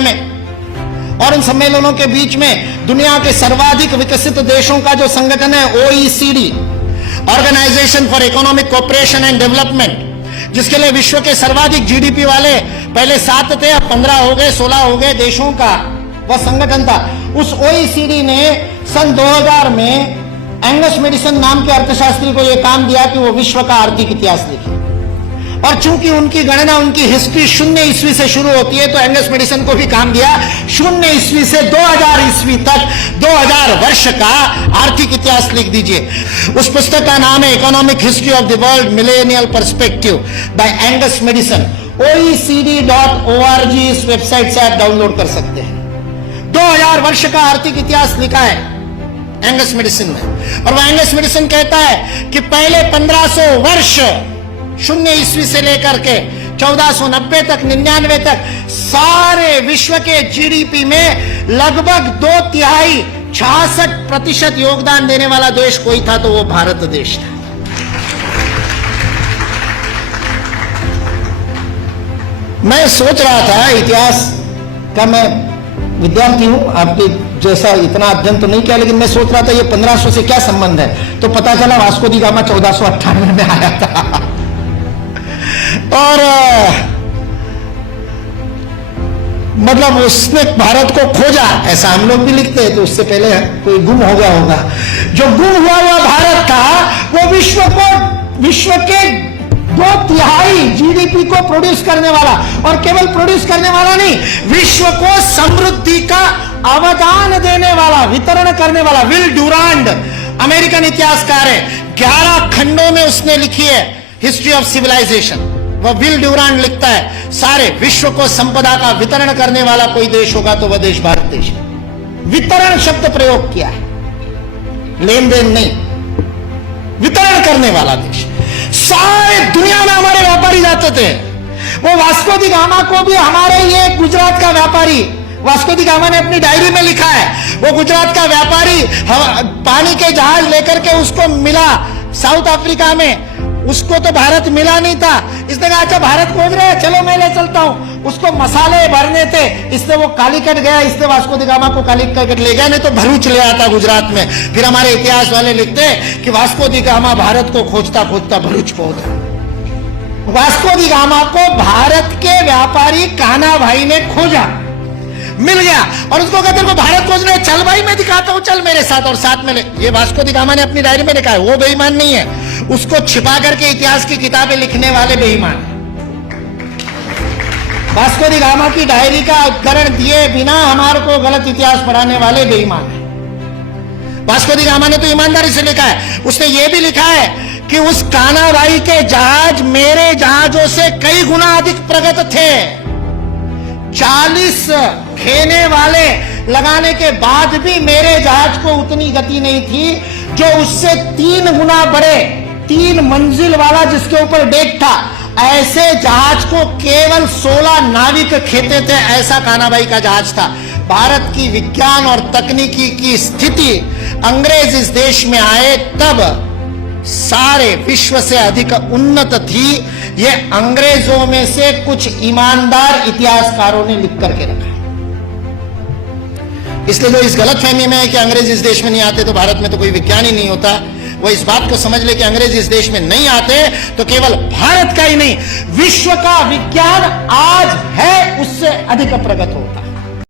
दुनिया में, और उन सम्मेलनों के बीच में दुनिया के सर्वाधिक विकसित देशों का जो संगठन है OECD, organisation for economic cooperation and development, जिसके लिए विश्व के सर्वाधिक GDP वाले पहले 7 थे, अब 15 हो गए, 16 हो गए देशों का वह संगठन था। उस OECD ने सन 2000 में एंगस मेडिसन नाम के अर्थशास्त्री को यह काम दिया कि वो विश्व का आर्थिक इतिहास लिखे, और चूंकि उनकी गणना, उनकी हिस्ट्री 0 ईस्वी से शुरू होती है, तो एंगस मेडिसन को भी काम दिया 0 ईस्वी से 2000 ईस्वी तक 2000 वर्ष का आर्थिक इतिहास लिख दीजिए। उस पुस्तक का नाम है economic history of the world millennial perspective by Angus Maddison. OECD.org इस वेबसाइट से आप डाउनलोड कर सकते हैं। 2000 वर्ष का आर्थिक इतिहास लिखा है एंगस मेडिसन में, और वह एंगस मेडिसन कहता है कि पहले 1500 वर्ष 0 ईस्वी से लेकर के 1490 तक, 99 तक, सारे विश्व के GDP में लगभग 2/3 66% योगदान देने वाला देश कोई था तो वो भारत देश था। मैं सोच रहा था, इतिहास का मैं विद्यार्थी हूं, आपके जैसा इतना अध्ययन तो नहीं किया, लेकिन मैं सोच रहा था ये 1500 से क्या संबंध है, तो पता चला वास्को डी गामा 1498 में आया था। और मतलब उसने भारत को खोजा, ऐसा हम लोग भी लिखते हैं, तो उससे पहले कोई गुम हो गया होगा। जो गुम हुआ भारत था, वो विश्व के 2/3 GDP को प्रोड्यूस करने वाला, और केवल प्रोड्यूस करने वाला नहीं, विश्व को समृद्धि का अवदान देने वाला, वितरण करने वाला। विल ड्यूरांड अमेरिकन इतिहासकार है, 11 खंडों में उसने लिखी है हिस्ट्री ऑफ सिविलाइजेशन। वह विल ड्यूरांड लिखता है, सारे विश्व को संपदा का वितरण करने वाला कोई देश होगा तो वह देश भारत देश है। वितरण शब्द प्रयोग किया है, लेन देन नहीं, वितरण करने वाला देश। सारे दुनिया में हमारे व्यापारी जाते थे। वो वास्को डी गामा को भी हमारे ये गुजरात का व्यापारी, वास्को डी गामा ने अपनी डायरी में लिखा है, वो गुजरात का व्यापारी पानी के जहाज लेकर के उसको मिला साउथ अफ्रीका में, उसको तो भारत मिला नहीं था। इसने कहा अच्छा भारत खोज रहे हैं, चलो मैं ले चलता हूं। उसको मसाले भरने थे, इसने वो कालीकट गया, इसने वास्को डी गामा को कालीकट ले गया, नहीं तो भरूच ले आता गुजरात में। फिर हमारे इतिहास वाले लिखते हैं कि वास्को डी गामा भारत को खोजता खोजता भरूच पहुंच गया। वास्को डी गामा को भारत के व्यापारी कान्हा भाई ने खोजा, मिल गया, और उसको कहते हैं भारत खोजने, चल भाई मैं दिखाता हूं, चल मेरे साथ, और साथ में ले। ये वास्को डी गामा ने अपनी डायरी में लिखा है, वो बेईमान नहीं है, उसको छिपा करके इतिहास की किताबें लिखने वाले बेईमान। वास्को डी गामा की डायरी का उद्धरण दिए बिना हमारे को गलत इतिहास पढ़ाने वाले बेईमान है। वास्को डी गामा ने तो ईमानदारी से लिखा है, उसने ये भी लिखा है कि उस कान्हा भाई के जहाज मेरे जहाजों से कई गुना अधिक प्रगत थे। 40 खेने वाले लगाने के बाद भी मेरे जहाज को उतनी गति नहीं थी जो उससे 3 गुना बड़े, 3 मंजिल वाला जिसके ऊपर डेक था, ऐसे जहाज को केवल 16 नाविक खेते थे। ऐसा कान्हाबाई का जहाज था। भारत की विज्ञान और तकनीकी की स्थिति अंग्रेज इस देश में आए तब सारे विश्व से अधिक उन्नत थी। ये अंग्रेजों में से कुछ ईमानदार इतिहासकारों ने लिख करके रखा। इसलिए जो इस गलतफहमी में है कि अंग्रेज इस देश में नहीं आते तो भारत में तो कोई विज्ञान ही नहीं होता, वो इस बात को समझ ले कि अंग्रेज इस देश में नहीं आते तो केवल भारत का ही नहीं, विश्व का विज्ञान आज है उससे अधिक प्रगत होता।